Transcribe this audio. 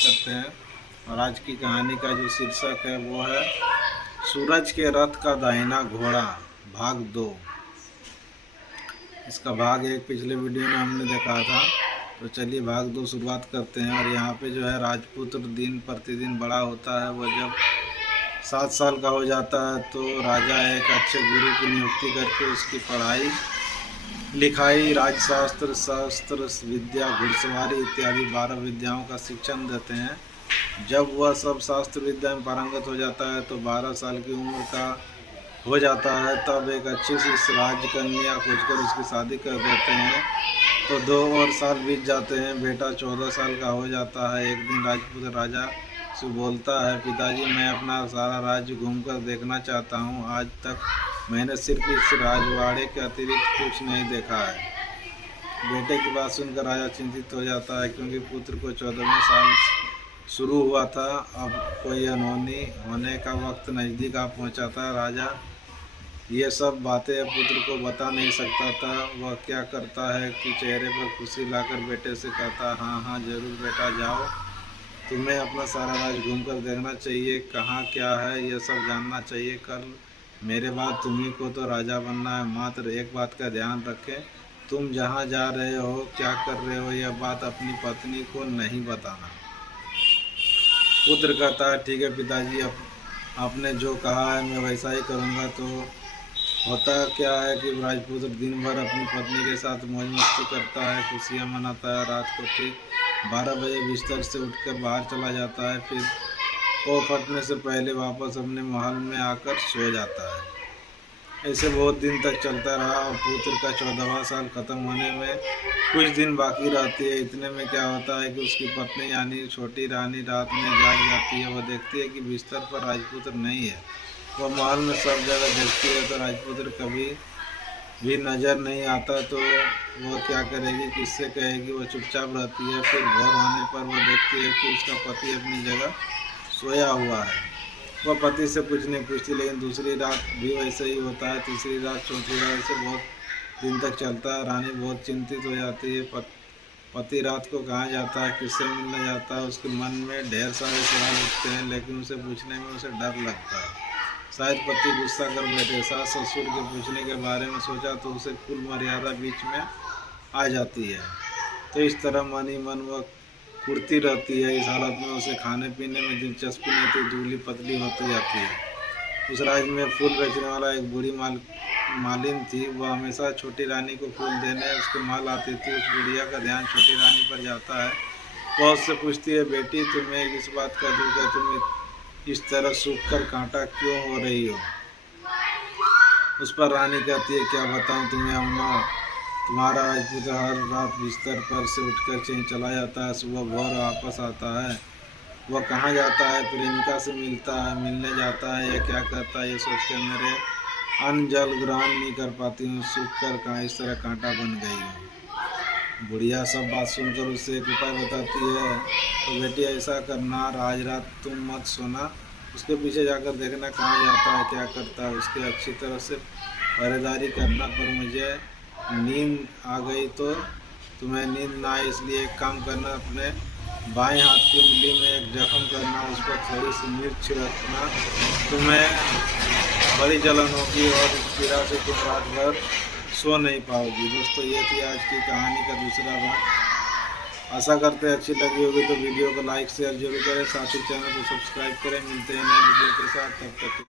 करते हैं। और आज की कहानी का जो शीर्षक है वो है सूरज के रथ का दाहिना घोड़ा भाग 2। इसका भाग 1 पिछले वीडियो में हमने देखा था, तो चलिए भाग 2 शुरुआत करते हैं। और यहाँ पे जो है राजपुत्र दिन प्रतिदिन बड़ा होता है। वह जब 7 साल का हो जाता है तो राजा एक अच्छे गुरु की नियुक्ति करके उसकी पढ़ाई लिखाई, राजशास्त्र, शस्त्र विद्या, घुड़सवारी इत्यादि 12 विद्याओं का शिक्षण देते हैं। जब वह सब शास्त्र विद्या में पारंगत हो जाता है तो 12 साल की उम्र का हो जाता है, तब एक अच्छी सी राजकन्या खोजकर उसकी शादी कर देते हैं। तो 2 और साल बीत जाते हैं। बेटा 14 साल का हो जाता है। एक दिन राजपुत्र राजा से बोलता है, पिताजी मैं अपना सारा राज्य घूमकर देखना चाहता हूँ। आज तक मैंने सिर्फ इस राजवाड़े के अतिरिक्त कुछ नहीं देखा है। बेटे की बात सुनकर राजा चिंतित हो जाता है, क्योंकि पुत्र को 14वें साल शुरू हुआ था। अब कोई अनहोनी होने का वक्त नज़दीक आ पहुँचा था। राजा ये सब बातें पुत्र को बता नहीं सकता था। वह क्या करता है कि चेहरे पर खुशी लाकर बेटे से कहता, हाँ हाँ जरूर बेटा, जाओ, तुम्हें अपना सारा राज्य घूमकर देखना चाहिए, कहाँ क्या है यह सब जानना चाहिए। कल मेरे बाद तुम्ही को तो राजा बनना है। मात्र एक बात का ध्यान रखें, तुम जहाँ जा रहे हो, क्या कर रहे हो, यह बात अपनी पत्नी को नहीं बताना। पुत्र कहता है, ठीक है पिताजी, आपने जो कहा है मैं वैसा ही करूँगा। तो होता क्या है कि राजपुत्र दिन भर अपनी पत्नी के साथ मौज मस्ती करता है, खुशियाँ मनाता है। रात को ठीक 12 बजे बिस्तर से उठकर बाहर चला जाता है, फिर वो फटने से पहले वापस अपने महल में आकर सो जाता है। ऐसे बहुत दिन तक चलता रहा और पुत्र का 14वां साल ख़त्म होने में कुछ दिन बाकी रहती है। इतने में क्या होता है कि उसकी पत्नी यानी छोटी रानी रात में जाग जाती है। वह देखती है कि बिस्तर पर राजपुत्र नहीं है। वह महल में सब जगह देखती है तो राजपुत्र कभी भी नज़र नहीं आता। तो वह क्या करेगी, किससे कहेगी, वह चुपचाप रहती है। फिर भोर होने पर वह देखती है कि उसका पति अपनी जगह सोया हुआ है। वह पति से कुछ नहीं पूछती, लेकिन दूसरी रात भी वैसे ही होता है, तीसरी रात, चौथी रात, से बहुत दिन तक चलता है। रानी बहुत चिंतित हो जाती है। पति रात को कहाँ जाता है, किससे मिलने जाता है, उसके मन में ढेर सारे सवाल उठते हैं, लेकिन उसे पूछने में उसे डर लगता है। शायद पति गुस्सा कर बैठे। सास ससुर के पूछने के बारे में सोचा तो उसे कुल मर्यादा बीच में आ जाती है। तो इस तरह मन ही मन वह कुड़ती रहती है। इस हालत में उसे खाने पीने में दिलचस्पी नहीं थी, दुबली पतली होती जाती है। उस राज्य में फूल बेचने वाला एक बूढ़ी मालिन थी। वह हमेशा छोटी रानी को फूल देने उसके महल आती थी। उस बुढ़िया का ध्यान छोटी रानी पर जाता है। वह उससे पूछती है, बेटी तुम्हें इस बात का दुख है, तुम इस तरह सूख कर कांटा क्यों हो रही हो। उस पर रानी कहती है, क्या बताऊँ तुम्हें अम्मा, तुम्हारा राजपुत्र हर रात बिस्तर पर से उठकर कहीं चला जाता है, सुबह भोर वापस आता है। वह कहाँ जाता है, प्रेमिका से मिलता है, मिलने जाता है, या क्या करता है, ये सोचकर मेरे अन्न जल ग्रहण नहीं कर पाती हूँ, सूख कर कहाँ इस तरह कांटा बन गई हूँ। बुढ़िया सब बात सुनकर उसे एक उपाय बताती है, तो बेटी ऐसा करना, आज रात तुम मत सोना, उसके पीछे जाकर देखना कहाँ जाता है, क्या करता है, उसकी अच्छी तरह से पहरेदारी करना। पर मुझे नींद आ गई तो तुम्हें नींद ना आए, इसलिए एक काम करना, अपने बाएं हाथ की उंगली में एक जख्म करना, उस पर थोड़ी सी मिर्च छिड़कना, तुम्हें बड़ी जलन होगी और इस पीड़ा से तुम रात भर सो नहीं पाओगी। दोस्तों, ये थी आज की कहानी का दूसरा भाग। आशा करते हैं अच्छी लगी होगी, तो वीडियो को लाइक शेयर जरूर करें, साथ ही चैनल को सब्सक्राइब करें। मिलते हैं नए वीडियो के साथ, तब तक